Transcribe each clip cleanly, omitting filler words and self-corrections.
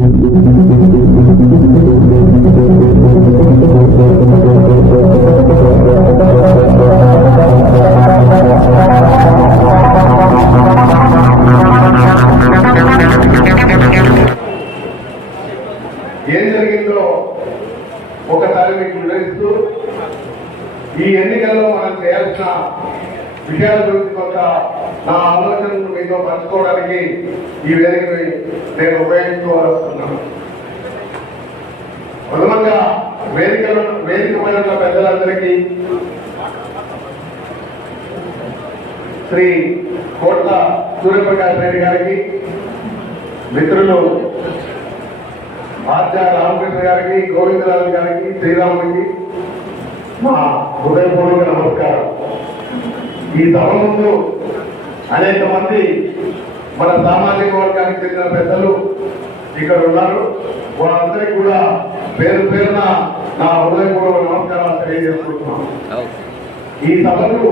ఏం జరిగిందో ఒకసారి మీకు వివరిస్తూ ఈ ఎన్నికల్లో మనం చేయాల్సిన విషయాల గురించి కొంత నా ఆలోచనలు మీతో పంచుకోవడానికి ఈ వేదికని నేను ఉపయోగించుకోవాలనుకున్నాను. ప్రథమంగా వేదిక పైన పెద్దలందరికీ శ్రీ కోట్ల సూర్యప్రకాష్ రెడ్డి గారికి, మిత్రులు ఆర్జా రామకృష్ణ గారికి, గోవిందరాజు గారికి, శ్రీరాముడికి మా హృదయపూర్వక నమస్కారం. ఈ సభ ముందు అనేక మంది మన సామాజిక వర్గానికి చెందిన పెద్దలు ఇక్కడ ఉన్నారు. వాళ్ళందరికీ కూడా పేరు పేరున నా హృదయపూర్వక నమస్కారాలు తెలియజేసుకుంటున్నాను. ఈ సభకు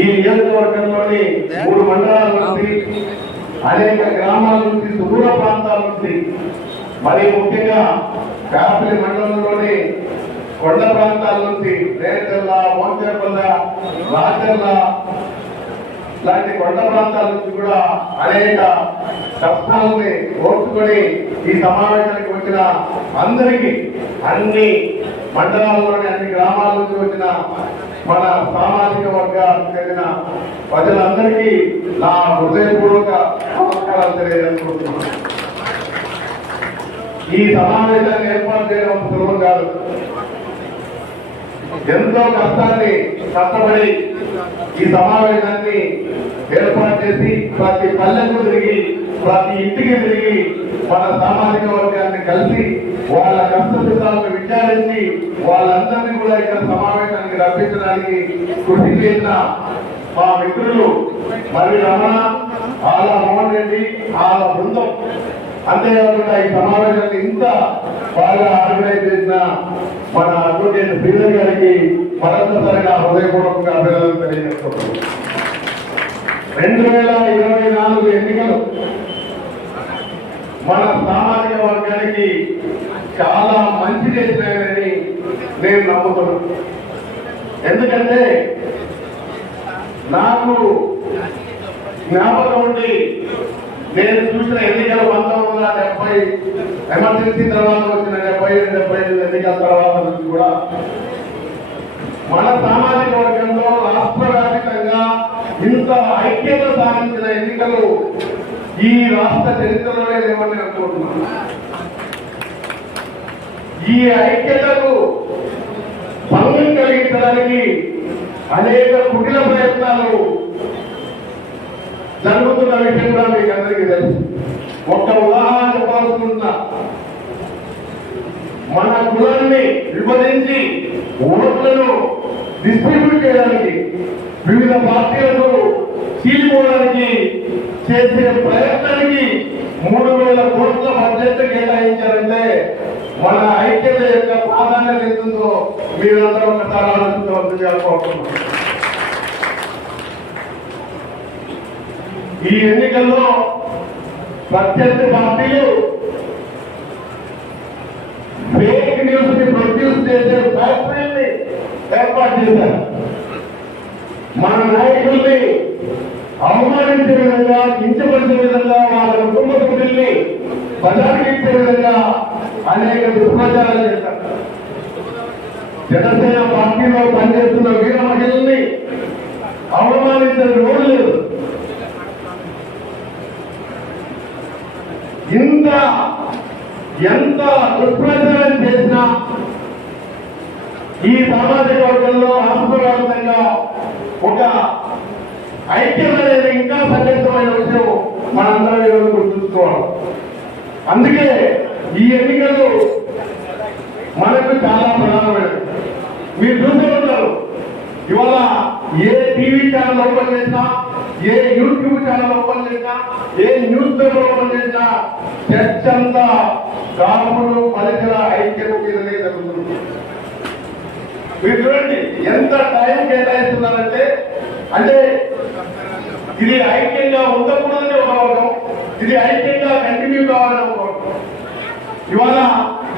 ఈ నియోజకవర్గంలోని 3 మండలాల నుంచి, అనేక గ్రామాల నుంచి, సుదూర ప్రాంతాల నుంచి, మరి ముఖ్యంగా కాపలి మండలంలోని కొండ ప్రాంతాల నుంచి, రేచర్ల, మోంచేపల్ల, రాచర్ల లాంటి కొండ ప్రాంతాల నుంచి కూడా అనేక కష్టాలని ఓర్చుకొని ఈ సమావేశానికి వచ్చిన అందరికీ, అన్ని మండలాల్లోని అన్ని గ్రామాల నుంచి వచ్చిన మన సామాజిక వర్గాలకు చెందిన ప్రజలందరికీ నా హృదయపూర్వక నమస్కారాలు తెలియజేసుకుంటున్నాను. ఈ సమావేశాన్ని ఏర్పాటు చేయడం సులభం కాదు. ఎంతో కష్టపడి ఈ సమావేశాన్ని ఏర్పాటు చేసి ప్రతి పల్లెకు తిరిగి, ప్రతి ఇంటికి తిరిగి మన సామాజిక వర్గాన్ని కలిసి వాళ్ళ కష్టసుఖాలను విచారించి వాళ్ళందరినీ కూడా ఇక్కడ సమావేశానికి రప్పించడానికి కృషి చేసిన మా మిత్రులు మరి రమణ, ఆల మోహన్ రెడ్డి, ఆల బృందం, అంతేకాకుండా ఈ సమావేశాన్ని ఇంత బాగా ఆర్గనైజ్ చేసిన మన అడ్వకేట్ శ్రీధర్ గారికి మరొకసారిగా హృదయపూర్వకంగా అభినందనలు తెలియజేస్తున్నాను. 2024 ఎన్నికలు మన సామాజిక వర్గానికి చాలా మంచి చేసినాయని నేను నమ్ముతున్నాను. ఎందుకంటే నాకు జ్ఞాపకం ఉండి నేను చూసిన ఎన్నికలు 1970 ఎమర్జెన్సీ తర్వాత వచ్చిన 75 ఎన్నికల తర్వాత నుంచి కూడా మన సామాజిక వర్గంలో రాష్ట్ర వ్యాప్తంగా ఇంత ఐక్యత సాధించిన ఎన్నికలు ఈ రాష్ట్ర చరిత్రలోనే లేవని అనుకుంటున్నాను. ఈ ఐక్యతకు భంగం కలిగించడానికి అనేక కుటిల ప్రయత్నాలు జరుగుతున్న విషయం కూడా మీకు అందరికీ తెలుసు. ఒక్క ఉదాహరణ చెప్పాల్సుకుంటున్నా. మన కులాన్ని విభజించి ఓట్లను డిస్ట్రిబ్యూట్ చేయడానికి, వివిధ పార్టీలకు చీలిపోవడానికి చేసే ప్రయత్నానికి 3,000 కోట్ల బడ్జెట్ కేటాయించారంటే మన ఐక్యత యొక్క ప్రాధాన్యత ఎంతుందో మీరందరూ ఒకసారి ఆలోచించవలసిందిగా కోరుతున్నాను. ఈ ఎన్నికల్లో ప్రత్యర్థి పార్టీలు ఫేక్ న్యూస్ ని ప్రొడ్యూస్ చేసే ఫ్యాక్టరీని ఏర్పాటు చేశారు. మన నాయకుల్ని అవమానించే విధంగా, కించపరిచే విధంగా, వాళ్ళ కుటుంబ సభ్యుల్ని బజార్కిచ్చే విధంగా అనేక దుష్ప్రచారాలు చేశారు. జనసేన పార్టీలో పనిచేస్తున్న వీర మహిళల్ని అవమానించిన రోజు లేదు. ఎంత దుష్ప్రచారం చేసినా ఈ సామాజిక వర్గంలో రాష్ట్ర వ్యాప్తంగా ఒక ఐక్యం అనేది ఇంకా సంక్లిష్టమైన విషయం మనందరం ఈరోజు గుర్తుంచుకోవాలి. అందుకే ఈ ఎన్నికలు మనకు చాలా ప్రధానమైనది. మీరు చూసే ఉంటారు, ఇవాళ ఏ టీవీ ఛానల్ ఓపెన్ చేసినా, ఏ యూట్యూబ్ ఛానల్ ఓపెన్ చేసినా, ఏ న్యూస్ పేపర్ ఓపెన్ చేసినా చర్చ అంతా కాపులు పరిసర ఐక్యత మీదనే జరుగుతుంది. మీరు చూడండి ఎంత టైం కేటాయిస్తున్నారంటే, అంటే ఇది ఐక్యంగా ఉండకూడదని ఒక వర్గం, ఇది ఐక్యంగా కంటిన్యూ కావాలని కోరుతున్నాం. ఇవాళ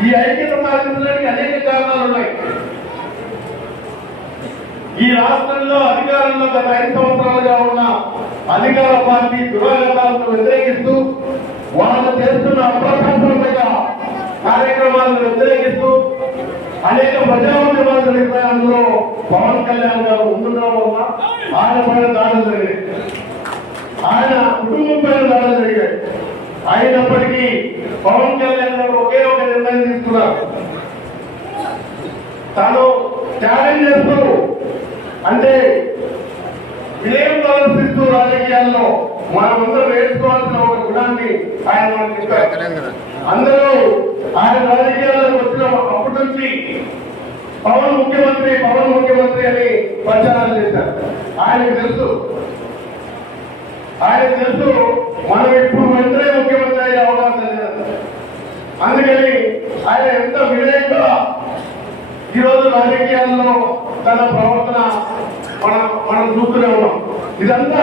ఈ ఐక్యత సాధించడానికి అనేక కారణాలు ఉన్నాయి. ఈ రాష్ట్రంలో అధికారంలో గత 5 సంవత్సరాలుగా ఉన్న అధికార పార్టీ దురాగతాలను వ్యతిరేకిస్తూ వాళ్ళు చేస్తున్న అప్రజాస్వామిక కార్యక్రమాలను వ్యతిరేకిస్తూ అనేక ప్రజాఉద్యమాలు జరిగిన అందులో పవన్ కళ్యాణ్ గారు ముందుగా వల్ల ఆయన పైన దాడులు జరిగాయి, ఆయన కుటుంబం పైన దాడులు జరిగాయి. అయినప్పటికీ పవన్ కళ్యాణ్ గారు ఒకే ఒక నిర్ణయం తీసుకున్నారు. తాను ఛాలెంజ్ చేస్తూ అంటే వినయం ప్రదర్శిస్తూ రాజకీయాల్లో మనమందరం నేర్చుకోవాల్సిన ఒక గుణాన్ని ఆయన మనకు చెప్పారు. అందరూ ఆయన రాజకీయాల్లోకి వచ్చిన అప్పటి నుంచి పవన్ ముఖ్యమంత్రి అని ప్రచారాలు చేశారు. ఆయనకు తెలుసు మనం ఇప్పుడు వెంటనే ముఖ్యమంత్రి అయ్యే అవకాశం లేదు. అందుకని ఆయన ఎంత వినయంగా ఈరోజు రాజకీయాల్లో తన ప్రవర్తన మనం చూస్తూనే ఉన్నాం. ఇదంతా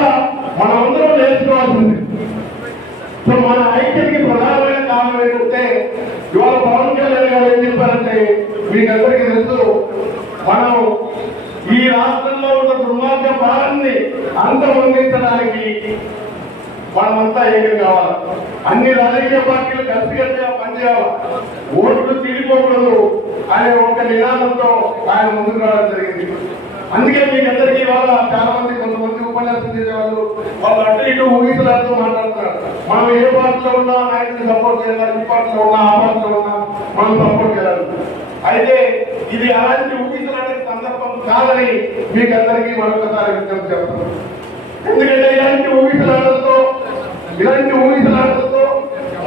మనమందరం నేర్చుకోవాల్సింది. సో మన ఐక్యతకి ప్రధానమైన కారణం ఏంటంటే ఇవాళ పవన్ కళ్యాణ్ గారు ఏం చెప్పారంటే మీకందరికీ తెలుసు, మనం ఈ రాష్ట్రంలో ఉన్న దుర్మార్గ భారాన్ని అంతమొందించడానికి మనమంతా ఏకం కావాలి. అన్ని రాజకీయ పార్టీలు కలిసికట్టుగా పనిచేయాలి, ఓట్లు తీరిపోకూడదు అనే ఒక నినాదంతో ఆయన ముందుకు రావడం జరిగింది. అందుకే మీకు అందరికీ ఇవాళ చాలా మంది కొంతమంది ఉపన్యాసం చేసేవాళ్ళు వాళ్ళు అటు ఇటు ఊగిసలాడుతూ మాట్లాడుతున్నారు. మనం ఏ పార్టీలో ఉన్నా నాయకుడిని సపోర్ట్ చేయాలి, ఈ పార్టీలో ఉన్నా ఆ పార్టీలో ఉన్నా మనం సపోర్ట్ చేయాలి. అయితే ఇది అలాంటి ఊగిసలాడే సందర్భం కాదని మీకు అందరికీ మరొకసారి విజ్ఞప్తి చేస్తున్నాం. ఎందుకంటే ఇలాంటి ఊగిసలాటలతో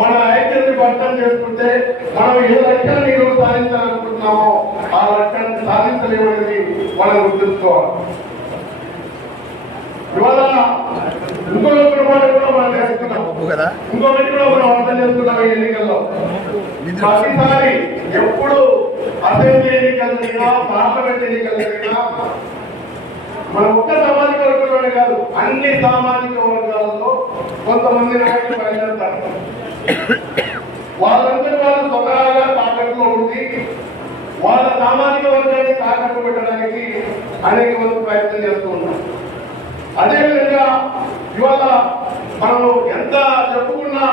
మన ఐక్యతని అర్థం చేసుకుంటే మనం ఏ లక్ష్యాన్ని ఈరోజు సాధించాలనుకుంటున్నామో ఆ లక్ష్యాన్ని సాధించలేమనేది మనం గుర్తుంచుకోవాలి. ఇవాళ ఇంకొకటి కూడా మనం చేస్తున్నాం, ఇంకొకటి కూడా మనం అర్థం చేసుకున్నాం. ఈ ఎన్నికల్లో ప్రతిసారి ఎప్పుడు అసెంబ్లీ ఎన్నికలు జరిగినా పార్లమెంట్ ఎన్నికలు జరిగినా మనం ఒక్క సామాజిక వర్గంలోనే కాదు అన్ని సామాజిక వర్గాలలో కొంతమంది నాయకులు బయలుదేరుతారు. వాళ్ళందరూ వాళ్ళు స్వతహాగా తాకట్టులో ఉండి వాళ్ళ సామాజిక వర్గాన్ని తాకట్టు పెట్టడానికి అనేక మంది ప్రయత్నం చేస్తూ ఉంటారు. అదేవిధంగా ఇవాళ మనం ఎంత చెప్పుకున్నా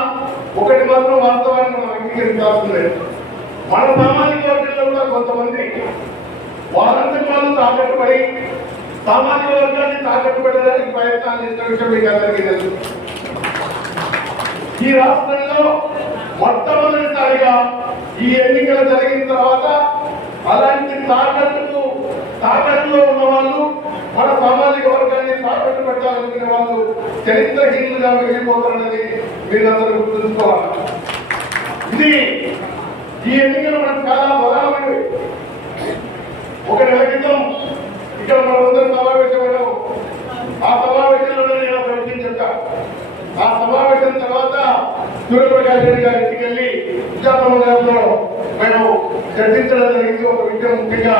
ఒకటి మాత్రం వాస్తవాన్ని మనం అంగీకరించాల్సిందే, మన సామాజిక వర్గంలో కూడా కొంతమంది వాళ్ళందరూ వాళ్ళు తాకట్టు పడి సామాజిక వర్గాన్ని తాకట్టు పెట్టడానికి ప్రయత్నాలు చేసిన విషయం మీకు అందరికీ తెలుసు. ఈ రాష్ట్రంలో మొట్టమొదటిసారిగా ఈ ఎన్నికలు జరిగిన తర్వాత అలాంటి తాకట్టులో ఉన్న వాళ్ళు మన సామాజిక వర్గాన్ని తాకట్టు పెట్టాలనుకునే వాళ్ళు చరిత్రహీనులుగా మిగిలిపోతారనేది మీరందరూ గుర్తుంచుకోవాలి. ఇది ఈ ఎన్నికలు మనకు చాలా ప్రధానమైనవి. ఒక నెల క్రితం ఇక్కడ మనందరం సమావేశమైనాము. ఆ సమావేశంలో నేను ఒక విషయం చెప్తాను. ఆ సమావేశం తర్వాత సూర్యప్రకాష్ రెడ్డి గారి ఇంటికి వెళ్ళి విశాఖలో మేము చర్చించడం జరిగింది. ఒక విషయం ముఖ్యంగా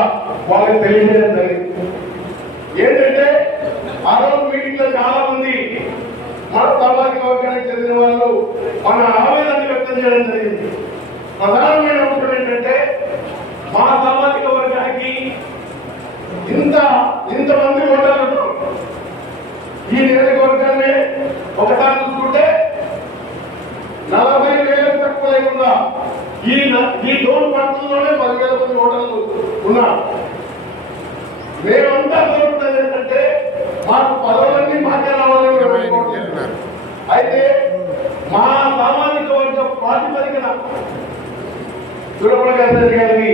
వాళ్ళకి తెలియజేయడం జరిగింది. ఏంటంటే ఆ రోజు మీటింగ్ లో చాలా మంది మన సామాజిక వర్గానికి చెందిన వాళ్ళు మన ఆవేదన వ్యక్తం చేయడం జరిగింది. ప్రధానమైన అంశం ఏంటంటే మా సామాజిక వర్గానికి ఇంతమంది ఓటర్లు ఈ నియోజకవర్గాన్ని ఒకసారి చూసుకుంటే 40,000 తక్కువ లేకుండా ఈ డోన్ పట్టణంలోనే 10,000 మంది ఓటర్లు ఉన్నారు. మేమంతా కోరుకున్నది ఏంటంటే మాకు పదవులన్నీ మాకే రావాలని కోరుకుంటున్నారు. అయితే మా సామాజిక వర్గ ప్రాతిపదికన సూర్యప్రకాష్ రెడ్డి గారికి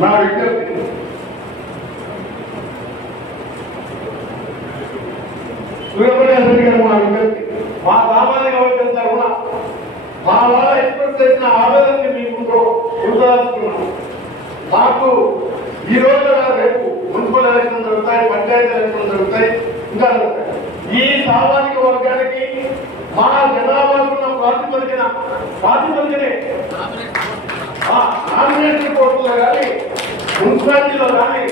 నా విజ్ఞప్తి, సూర్యప్రకాష్ రెడ్డి గారు మా విజ్ఞప్తి, మా సామాజిక వర్గం తరఫున మా వాళ్ళ ఎక్స్ప్రెస్ చేసిన ఆవేదనని మీ ముందు ఉంచదలుచుకున్నాం. మాకు ఈ రోజు రేపు మున్సిపల్ ఎలక్షన్ జరుగుతాయి, పంచాయతీ ఎలక్షన్ జరుగుతాయి, ఇంకా ఈ సామాజిక వర్గానికి మా జనాభాకున్న ప్రాతిపదికనే నామినేషన్ పోస్టులో కానీ మున్సిపాలిటీలో కానీ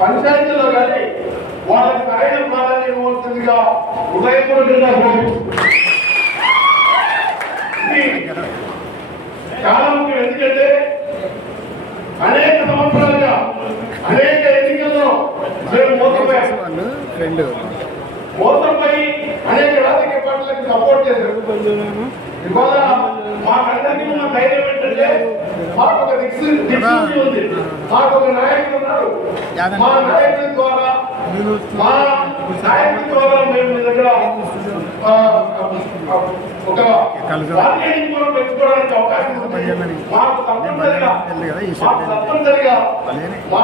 పంచాయతీలో కానీ వాళ్ళకి సరైన ప్రాధాన్యం ఇవ్వాల్సిందిగా ఉదయపూర్వకంగా చాలా ముఖ్యం. ఎందుకంటే అనేక సంవత్సరాలుగా అనేక ఎన్నికల్లో మేము మోసపోయి అనేక రాజకీయ పార్టీలకు సపోర్ట్ చేశారు. ఇవాళ మాకందరికీ ఉన్న ధైర్యం ఏంటంటే మాకు ఒక దిక్సూచి ఉంది, మాకు ఒక నాయకుడు ఉన్నాడు. మా నాయకుడి ద్వారా మేము మీ దగ్గర ఒక బార్గెనింగ్ కూడా పెట్టుకోవడానికి అవకాశం ఉంది. మాకు తప్పనిసరిగా మా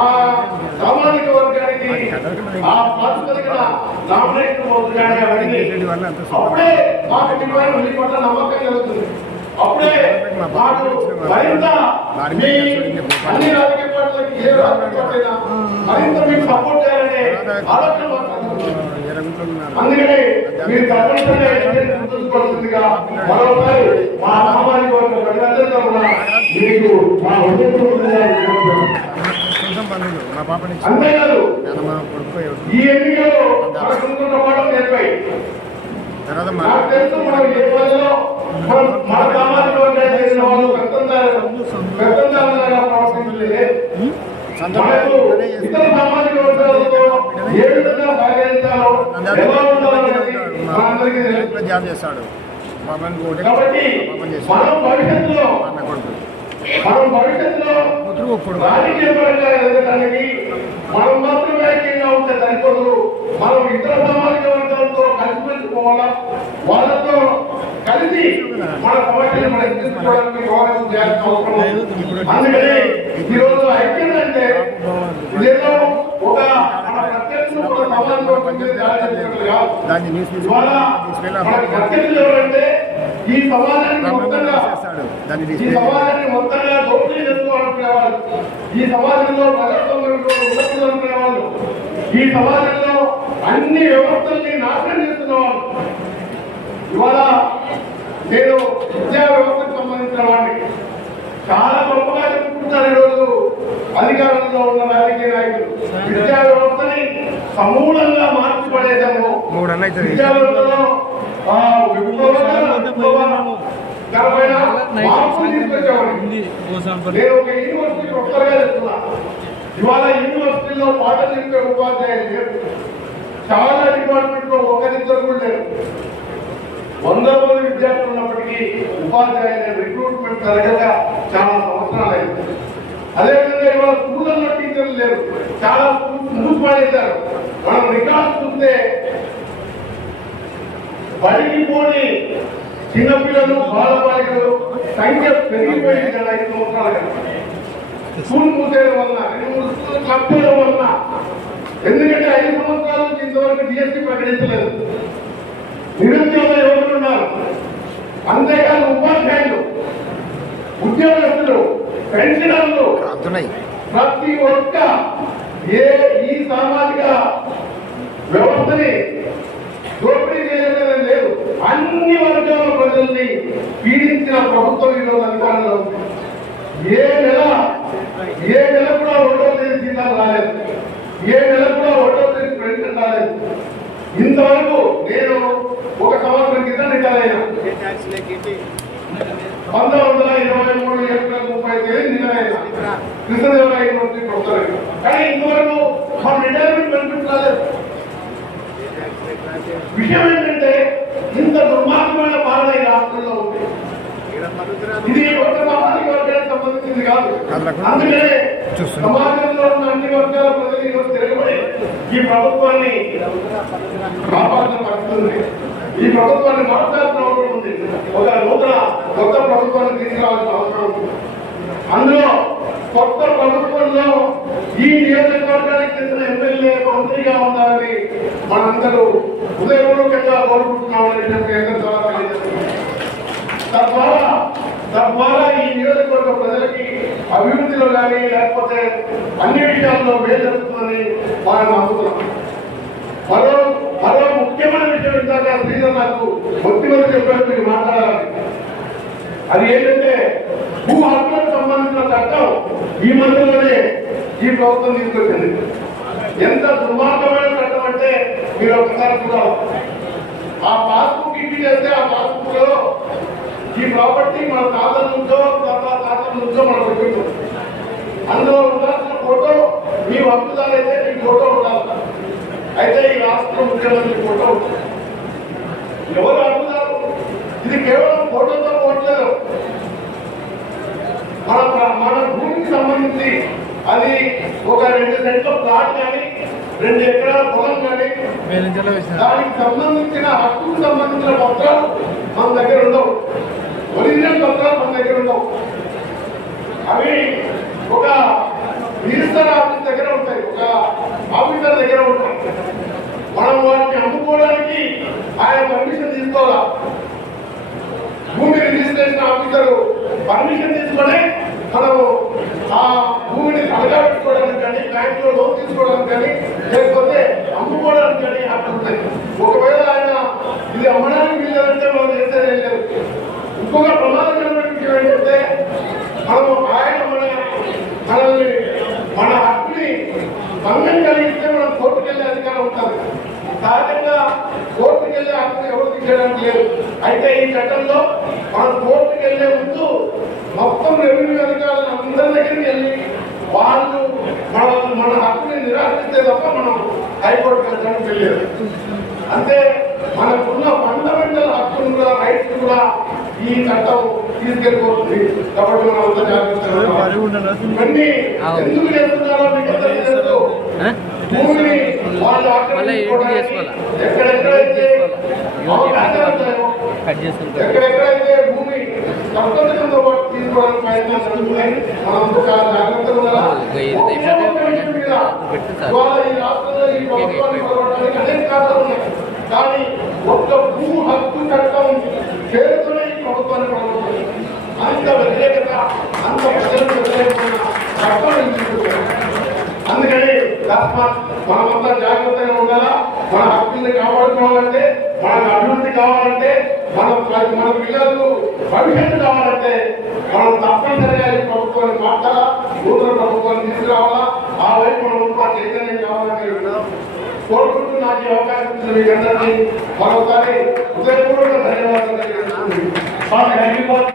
సామాజిక వర్గానికి ఆ ప్రాతిపదికన నామినేషన్ అవుతుంది. అప్పుడే మాకు మీ పట్ల నమ్మకం కలుగుతుంది. అప్పుడే మాకు మరింత మీ అన్ని రాజకీయ పార్టీలకి ఏ రాజకీయ పార్టీ అయినా మరింత మీకు సపోర్ట్ చేయాలనే ఆలోచన మాట్లాడుతున్నారు. అందుకని మీరు తప్పనిసరిగా గుర్తుంచుకోవాల్సిందిగా మరోసారి మా సామాజిక వర్గ ప్రజలందరితో కూడా మీకు మా అంతేకాదు ఈ ఎన్నికల్లో మనకుంటున్న మాట నేర్పాయి. నాకు తెలుసు మనం ఏ పనిలో మన సామాజిక వర్గానికి చేసిన వాళ్ళు పెద్దందారులుగా ప్రవర్తించలేదు. మనకు ఇతర సామాజిక వర్గాలతో ఏ విధంగా సహకరించాలో ఎలా ఉండాలనేది మనందరికీ తెలుసు. కాబట్టి మనం భవిష్యత్తులో రాజకీయ పరంగా ఎదగడానికి మనం మాత్రం ఐక్యంగా ఉంటే సరిపోదు. మనం ఇతర సామాజిక వర్గాలతో కలిసిపోవాలా, వాళ్ళతో కలిసి మన సమస్యలు మనం ఎదుర్కోవడానికి గౌరవం చేయాల్సిన అవసరం ఉంది. అందుకని ఈరోజు ఐక్యం అంటే ఇదేదో ఒక మన ప్రత్యక్ష సమాజంలో ప్రత్యక్షులు ఎవరంటే ఈ సమాజాన్ని మొత్తంగా దోపిడీ చేసుకోవాలనుకునేవాళ్ళు, ఈ సమాజంలో ప్రజాస్వామ్యంలో ఉన్నతులు అనుకునేవాళ్ళు, ఈ సమాజంలో అన్ని వ్యవస్థల్ని నాశనం చేస్తున్నవాళ్ళు. ఇవాళ నేను విద్యా వ్యవస్థకు సంబంధించిన వాడిని చాలా గొప్పగా చెప్పుకుంటారు. ఈరోజు అధికారంలో ఉన్న రాజకీయ నాయకులు విద్యా వ్యవస్థని సమూలంగా మార్చిపడేదాము. విద్యా వ్యవస్థలో నేను ఒక యూనివర్సిటీ ప్రొఫెసర్గా చెప్తున్నా. ఇవాళ యూనివర్సిటీలో పాఠం చెప్పే ఉపాధ్యాయులు లేరు. చాలా డిపార్ట్మెంట్ లో ఒకరిద్దరు కూడా లేరు. 100 మంది విద్యార్థులు ఉన్నప్పటికీ ఉపాధ్యాయుల రిక్రూట్మెంట్ జరగగా చాలా సంవత్సరాలు అయింది. అదేవిధంగా ఇవాళ స్కూళ్ళల్లో టీచర్లు లేరు, చాలా మూసిపడేశారు. మనం రికార్డు చూస్తే బడికి పోని చిన్నపిల్లలు బాలబాలికలు సంఖ్య పెరిగిపోయింది కదా 5 సంవత్సరాలుగా. స్కూల్ మూసేయడం వలన 2-3 స్కూల్ కప్పడం వలన. ఎందుకంటే 5 సంవత్సరాల నుంచి ఇంతవరకు డిఎస్సీ ప్రకటించలేదు. నిరుద్యోగ యువకులు ఉన్నారు, అంతేకాదు ఉపాధ్యాయులు, ఉద్యోగస్తులు, పెన్షనర్లు, ప్రతి ఒక్క ఈ సామాజిక వ్యవస్థని దోపిడీ చేయడం లేదు. అన్ని వర్గాల ప్రజల్ని పీడించిన ప్రభుత్వం ఈరోజు అధికారంలో ఉంది. ఏ నెల కూడా ఒకటో తేదీ జీతాలు రాలేదు, ఏ నెల కూడా ఒకటో తేదీ పెన్షన్ రాలేదు. ఇంతవరకు నేను ఒక సంవత్సరం క్రితం రిటైర్ అయినా, 1923 ఏప్రిల్ 30 నిన్నైనా కృష్ణదేవరాయ యూనివర్సిటీ ప్రొఫెసర్. కానీ ఇంతవరకు మన రిటైర్మెంట్ బెనిఫిట్ రాలేదు. విషయం ఏంటంటే ఇంత దుర్మార్గమైన పాలన ఈ రాష్ట్రంలో ఉంది. ఇది ఒక సామాజిక వర్గానికి సంబంధించింది కాదు. అందుకనే సమాజంలో ఉన్న అన్ని వర్గాల ప్రజలు తిరగబడి ఈ ప్రభుత్వాన్ని కాపాడాల్సిన పరిస్థితి ఉంది. ఈ ప్రభుత్వాన్ని మార్చాల్సిన అవసరం ఉంది. ఒక కొత్త ప్రభుత్వాన్ని తీసుకురావాల్సిన అవసరం ఉంది. అందులో కొత్త ప్రభుత్వంలో ఈ నియోజకవర్గానికి చెందిన ఎమ్మెల్యే మంత్రిగా ఉండాలని మనందరూ హృదయపూర్వకంగా కోరుకుంటున్నామని కేంద్ర సలహా తెలియజేస్తున్నారు. తద్వారా ఈ నియోజకవర్గ ప్రజలకి అభివృద్ధిలో కానీ లేకపోతే అన్ని విషయాల్లో మేలు జరుగుతుందని మనం నమ్ముతున్నాం. మరో ముఖ్యమైన విషయం ఇందాక శ్రీధర్ నాకు ముఖ్యమంత్రి చెప్పినట్టు మీరు మాట్లాడాలి. అది ఏంటంటే భూ హక్కులకు సంబంధించిన చట్టం ఈ మధ్యలోనే ఈ ప్రభుత్వం తీసుకొచ్చింది. ఎంత దుర్మార్గమైన చట్టం అంటే మీరు ఒకసారి చూడాలి. ఆ పాస్బుక్ ఇంటికి వెళ్తే ఆ పాస్బుక్ లో ఈ ప్రాపర్టీ మన తాతల నుంచో అందులో ఉండాల్సిన ఫోటో మీ హక్కుదారైతే మీ ఫోటో ఉండాలి. అయితే ఈ రాష్ట్ర ముఖ్యమంత్రి ఫోటో ఉంటుంది. ఎవరు హక్కుదారు? ఇది కేవలం ఫోటోతో పోవట్లేదు. మన భూమికి సంబంధించి అది ఒక 2 సెంట్ల ప్లాట్ కానీ 2 ఎకరాల పొలం కానీ దానికి సంబంధించిన హక్కుకు సంబంధించిన పత్రాలు మన దగ్గర ఉండవు. ఒరిజినల్ పత్రాలు మన దగ్గర ఉండవు. అవి ఒక రిజిస్టర్ ఆఫీస్ దగ్గర ఉంటాయి, ఒక ఆఫీసర్ దగ్గర ఉంటాయి. మనం వాటిని అమ్ముకోవడానికి ఆయన పర్మిషన్ తీసుకోవాలా. భూమి రిజిస్ట్రేషన్ ఆఫీసర్ పర్మిషన్ తీసుకొని మనము ఆ భూమిని తలగా పెట్టుకోవడానికి కానీ, బ్యాంకులో లోన్ తీసుకోవడానికి కానీ, లేకపోతే అమ్ముకోవడానికి కానీ హక్కు ఉంటాయి. ఒకవేళ ఆయన ఇది అమ్మడానికి వీళ్ళంటే మనం చేసేది ఏం లేదు. ఇంకొక ప్రమాదకరమైన విషయం ఏంటంటే మనము ఆయన మనల్ని మన హక్కుని భంగం కలిగిస్తే మనం కోర్టుకు వెళ్ళే అధికారం ఉంటుంది. సహజంగా కోర్టుకు వెళ్ళే హక్కు ఎవరు తీసేయడానికి లేదు. అయితే ఈ చట్టంలో మనం కోర్టుకు వెళ్ళే ముందు మొత్తం రెవెన్యూ అధికారులు అందరి దగ్గరికి వెళ్ళి వాళ్ళు మన హక్కుని నిరాకరిస్తే తప్ప మనం హైకోర్టుకు వెళ్ళడానికి వెళ్ళలేదు. అంటే మనకున్న ఫండమెంటల్ హక్కును కూడా, రైట్స్ కూడా ఈ చట్టం తీసుకెళ్ళిపోతుంది. కాబట్టి మనం అంతా జాగ్రత్తగా ఇవన్నీ ఎందుకు చేస్తున్నారో మీకు అందరికీ తెలుసు. భూమిని వాళ్ళు ఆక్రమించుకోవడానికి ఎక్కడెక్కడైతే ఎక్కడెక్కడైతే భూమి సంతోషంతో పాటు తీసుకోవడానికి ప్రయత్నం జరుగుతున్నాయి. మనం చాలా జాగ్రత్తగా ఉండాలి. ఈ రాష్ట్రంలో ఈ ప్రభుత్వాన్ని కొలవడానికి అనేక కారణాలు ఉన్నాయి. కానీ ఒక్క భూ హక్కు చట్టం పేరుతోనే ఈ ప్రభుత్వాన్ని కొలవడం అంత వ్యతిరేకత, అంత ప్రజలకు వ్యతిరేకమైన చట్టం. అందుకని మనమంతా జాగ్రత్తగా ఉండాలా. మన హక్కుల్ని కాపాడుకోవాలంటే, మనకు అభివృద్ధి కావాలంటే, మన పిల్లలకు భవిష్యత్తు కావాలంటే మనం తప్పనిసరిగా ఈ ప్రభుత్వాన్ని మార్చాలా, నూతన ప్రభుత్వాన్ని తీసుకురావాలా. ఆ వైపు మనం కూడా చైతన్యం కావాలని కోరుకుంటూ నాకు ఈ అవకాశం ఇచ్చిన మీకు అందరికీ మరోసారి హృదయపూర్వక ధన్యవాదాలు.